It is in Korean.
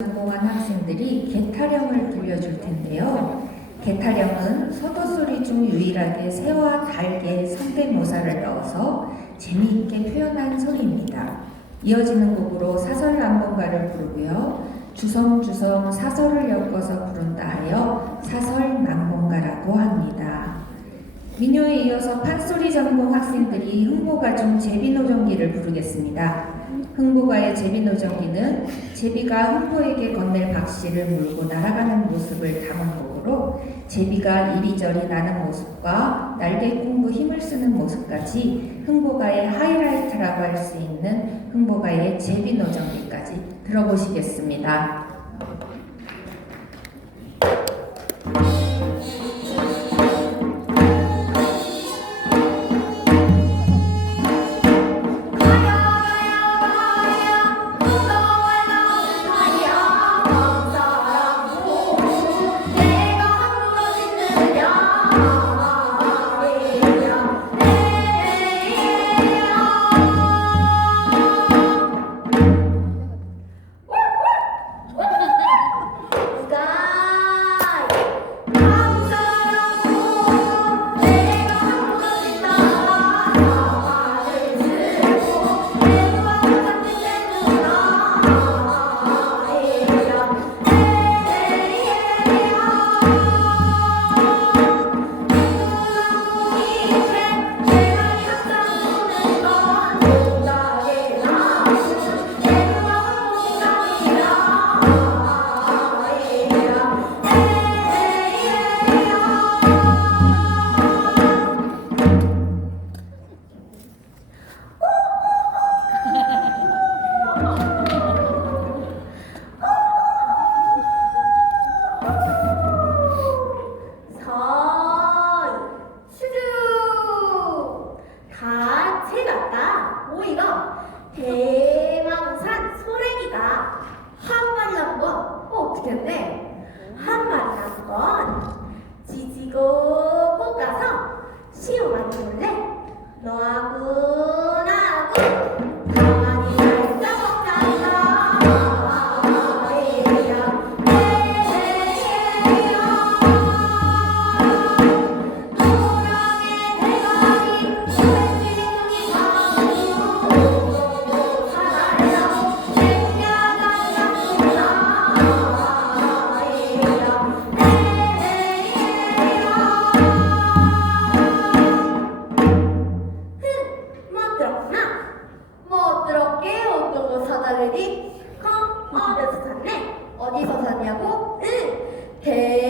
전공한 학생들이 개타령을 들려줄 텐데요. 개타령은 서도소리 중 유일하게 새와 닭의 성대모사를 넣어서 재미있게 표현한 소리입니다. 이어지는 곡으로 사설 남봉가를 부르고요. 주성주성 사설을 엮어서 부른다 하여 사설 남봉가라고 합니다. 민요에 이어서 판소리 전공 학생들이 흥보가 중 제비노정기를 부르겠습니다. 흥보가의 제비노정기는 제비가 흥보에게 건넬 박씨를 물고 날아가는 모습을 담은 곡으로 제비가 이리저리 나는 모습과 날개 꽁부 힘을 쓰는 모습까지 흥보가의 하이라이트라고 할 수 있는 흥보가의 제비노정기까지 들어보시겠습니다. Thank you. 어디서 샀냐고? 응! 대